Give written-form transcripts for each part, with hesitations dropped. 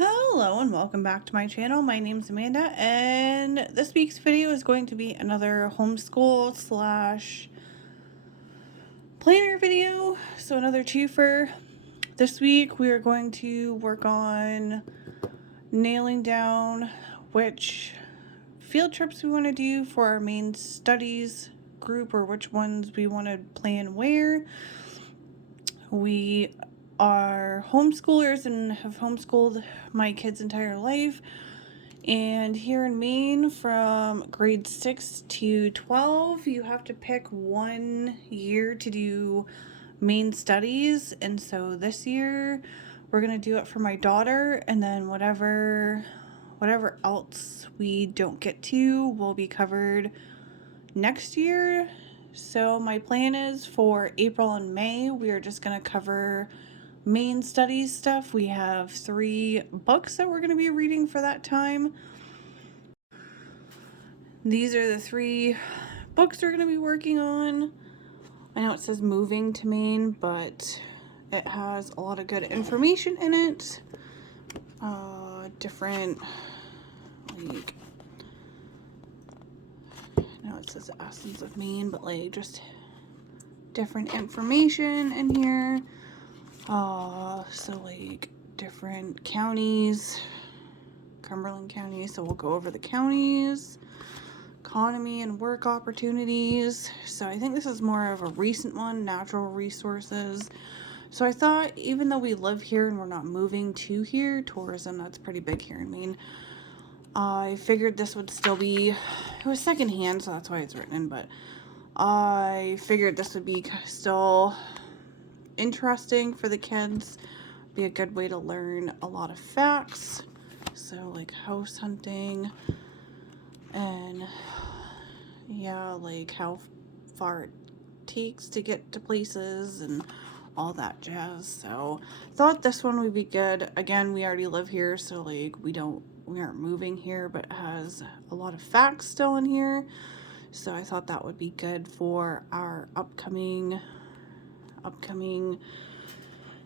Hello and welcome back to my channel. My name's Amanda and this week's video is going to be another homeschool slash planner video. So another twofer. This week we are going to work on nailing down which field trips we want to do for our Maine studies group, or which ones we want to plan where. We are homeschoolers and have homeschooled my kids' entire life. And here in Maine, from grade 6 to 12, you have to pick 1 year to do Maine studies. And so this year, we're going to do it for my daughter, and then whatever else we don't get to will be covered next year. So my plan is for April and May, we are just going to cover Maine studies stuff. We have 3 books that we're going to be reading for that time. These are the 3 books we're going to be working on. I know it says moving to Maine, but it has a lot of good information in it. Different, like, I know it says the essence of Maine, but like just different information in here. So like different counties, Cumberland County, so we'll go over the counties, economy and work opportunities. So I think this is more of a recent one, natural resources. So I thought, even though we live here and we're not moving to here, tourism, that's pretty big here in Maine, I figured this would still be, it was secondhand, so that's why it's written in, but I figured this would be still interesting for the kids, be a good way to learn a lot of facts. So like house hunting and yeah, like how far it takes to get to places and all that jazz. So thought this one would be good. Again, we already live here, so like we aren't moving here, but it has a lot of facts still in here. So I thought that would be good for our upcoming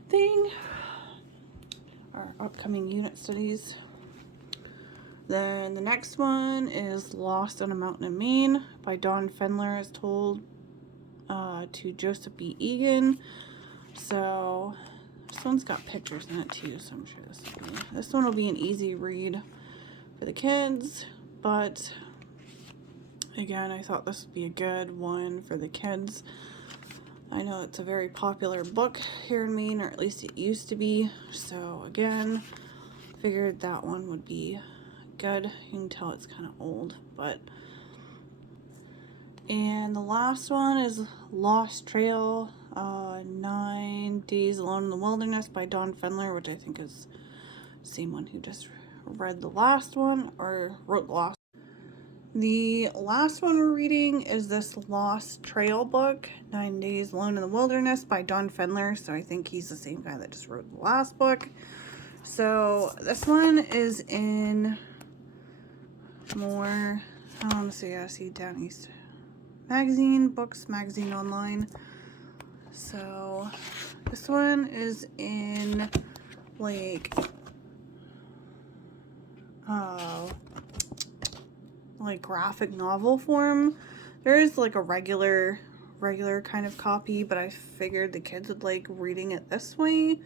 thing, our upcoming unit studies. Then the next one is Lost on a Mountain in Maine by Dawn Fendler, as told to Joseph B. Egan. So this one's got pictures in it too, so I'm sure this one will be an easy read for the kids. But again, I thought this would be a good one for the kids. I know it's a very popular book here in Maine, or at least it used to be. So again, figured that one would be good. You can tell it's kind of old, but. And the last one is Lost Trail, 9 Days Alone in the Wilderness by Dawn Fendler, which I think is the same one who just read the last one, or wrote the last. The last one we're reading is this Lost Trail book, 9 Days Alone in the Wilderness by Dawn Fendler. So I think he's the same guy that just wrote the last book. So this one is in more, so I see Down East magazine, books, magazine online. So this one is in like graphic novel form. There is like a regular kind of copy, but I figured the kids would like reading it this way,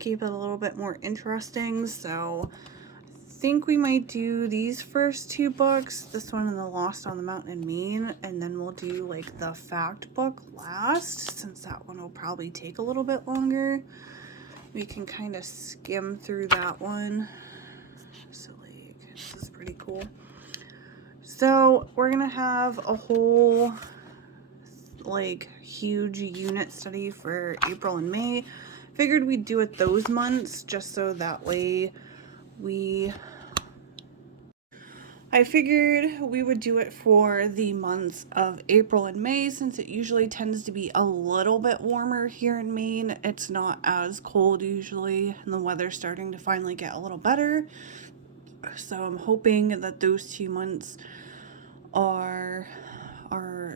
keep it a little bit more interesting. So I think we might do these first 2 books, this one and the Lost on the Mountain in Maine, and then we'll do like the fact book last, since that one will probably take a little bit longer. We can kind of skim through that one. So like, this is pretty cool. So we're gonna have a whole like huge unit study for April and May. Figured we'd do it those months just so that way I figured we would do it for the months of April and May, since it usually tends to be a little bit warmer here in Maine. It's not as cold usually, and the weather's starting to finally get a little better. So I'm hoping that those 2 months are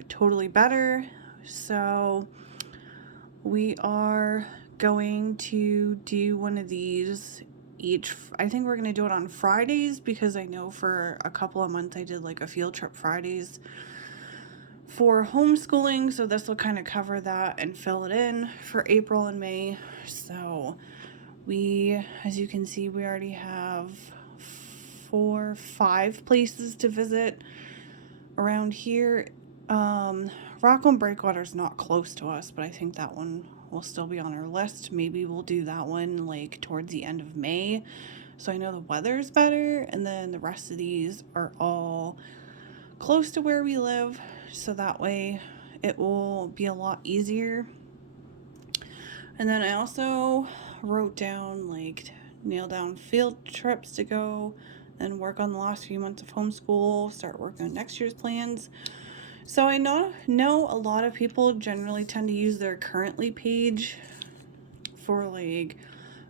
totally better. So we are going to do one of these I think we're going to do it on Fridays, because I know for a couple of months I did like a field trip Fridays for homeschooling, so this will kind of cover that and fill it in for April and May. So we, as you can see, we already have 5 places to visit around here. Rockland Breakwater is not close to us, but I think that one will still be on our list. Maybe we'll do that one like towards the end of May, so I know the weather's better, and then the rest of these are all close to where we live, so that way it will be a lot easier. And then I also wrote down, like, nail down field trips to go, then work on the last few months of homeschool, start working on next year's plans. So I know a lot of people generally tend to use their currently page for like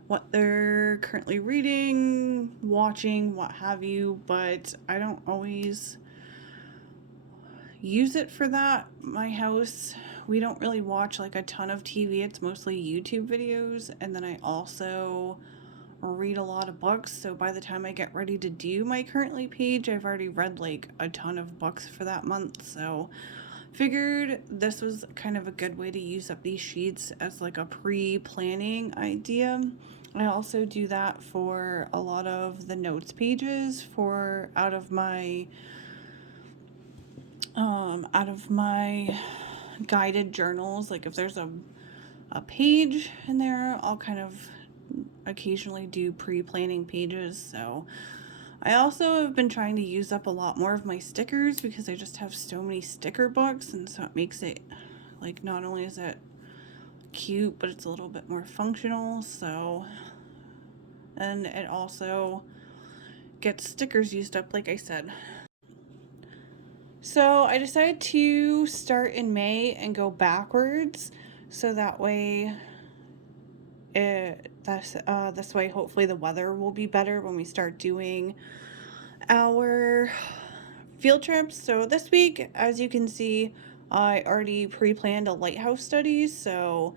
what they're currently reading, watching, what have you, but I don't always use it for that. My house, we don't really watch like a ton of TV. It's mostly YouTube videos, and then I also read a lot of books, so by the time I get ready to do my currently page, I've already read like a ton of books for that month. So figured this was kind of a good way to use up these sheets as like a pre-planning idea. I also do that for a lot of the notes pages for out of my guided journals. Like if there's a page in there, I'll kind of occasionally do pre-planning pages. So I also have been trying to use up a lot more of my stickers, because I just have so many sticker books, and so it makes it like, not only is it cute, but it's a little bit more functional. So, and it also gets stickers used up, like I said. So I decided to start in May and go backwards, so that way this way hopefully the weather will be better when we start doing our field trips. So this week, as you can see, I already pre-planned a lighthouse study, so,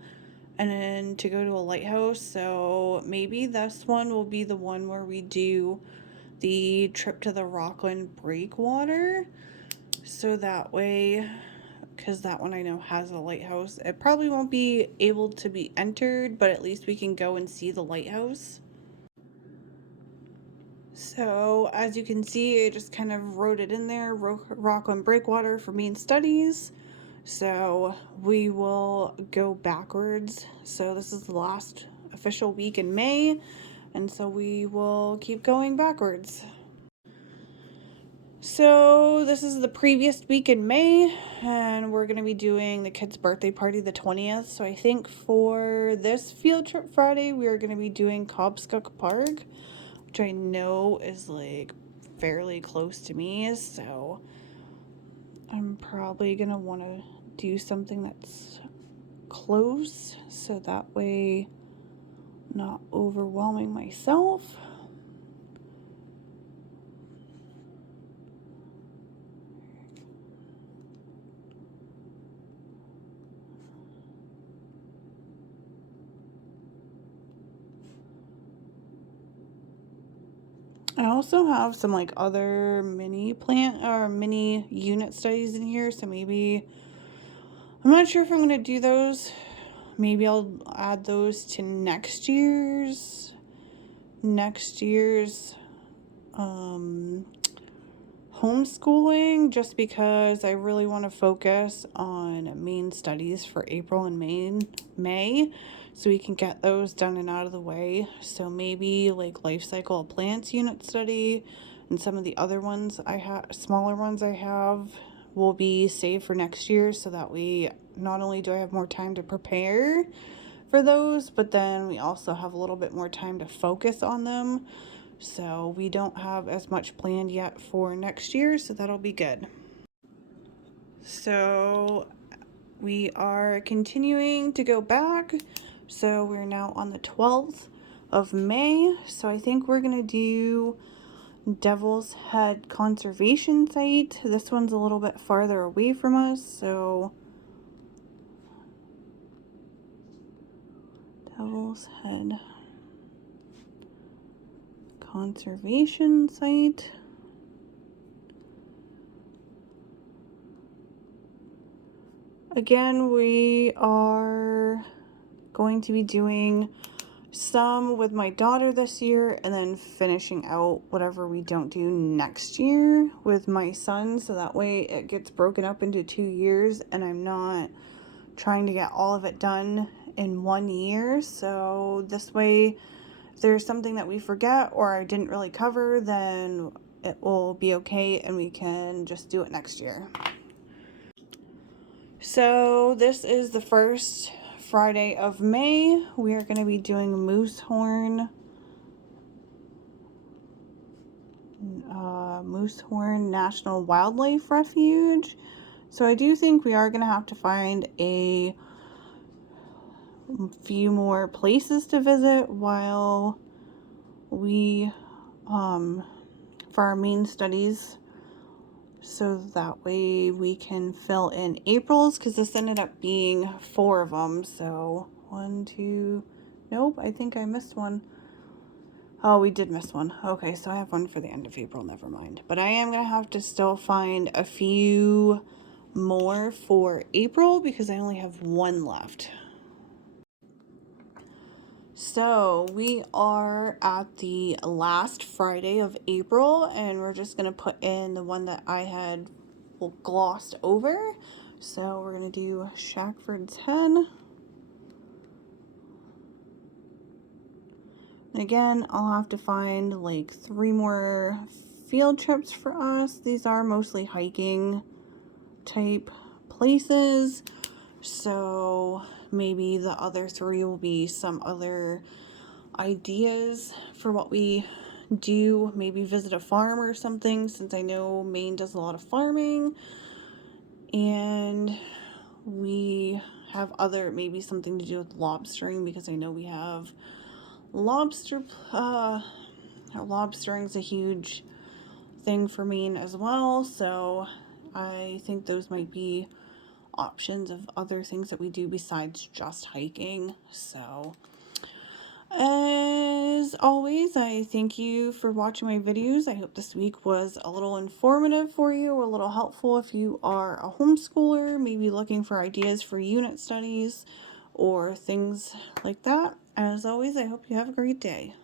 and then to go to a lighthouse, so maybe this one will be the one where we do the trip to the Rockland Breakwater, so that way, because that one I know has a lighthouse. It probably won't be able to be entered, but at least we can go and see the lighthouse. So as you can see, I just kind of wrote it in there, Rockland Breakwater for Maine studies. So we will go backwards. So this is the last official week in May, and so we will keep going backwards. So this is the previous week in May, and we're going to be doing the kids' birthday party the 20th. So I think for this field trip Friday, we are going to be doing Cobscook Park, which I know is like fairly close to me. So I'm probably going to want to do something that's close, so that way I'm not overwhelming myself. I also have some like other mini unit studies in here, so maybe I'm not sure if I'm going to do those. Maybe I'll add those to next year's homeschooling, just because I really want to focus on Maine studies for April and May, so we can get those done and out of the way. So maybe like life cycle of plants unit study, and some of the other ones smaller ones I have, will be saved for next year, so that we not only do I have more time to prepare for those, but then we also have a little bit more time to focus on them. So we don't have as much planned yet for next year, so that'll be good. So we are continuing to go back. So we're now on the 12th of May. So I think we're going to do Devil's Head Conservation Site. This one's a little bit farther away from us, so Devil's Head. conservation site. Again, we are going to be doing some with my daughter this year and then finishing out whatever we don't do next year with my son, so that way it gets broken up into 2 years and I'm not trying to get all of it done in 1 year. So this way, if there's something that we forget or I didn't really cover, then it will be okay and we can just do it next year. So this is the first Friday of May. We are going to be doing Moosehorn National Wildlife Refuge. So I do think we are going to have to find a few more places to visit while we for our Maine studies, so that way we can fill in April's, because this ended up being 4 of them. So 1, 2, nope, I think I missed one. Oh, we did miss one. Okay, so I have one for the end of April, never mind. But I am going to have to still find a few more for April because I only have 1 left. So we are at the last Friday of April and we're just going to put in the one that I had glossed over. So we're going to do Shackford 10. And again, I'll have to find like 3 more field trips for us. These are mostly hiking type places. So maybe the other 3 will be some other ideas for what we do. Maybe visit a farm or something, since I know Maine does a lot of farming. And we have other, maybe something to do with lobstering, because I know we have lobstering is a huge thing for Maine as well. So I think those might be options of other things that we do besides just hiking. So as always, I thank you for watching my videos. I hope this week was a little informative for you, or a little helpful if you are a homeschooler, maybe looking for ideas for unit studies or things like that. As always, I hope you have a great day.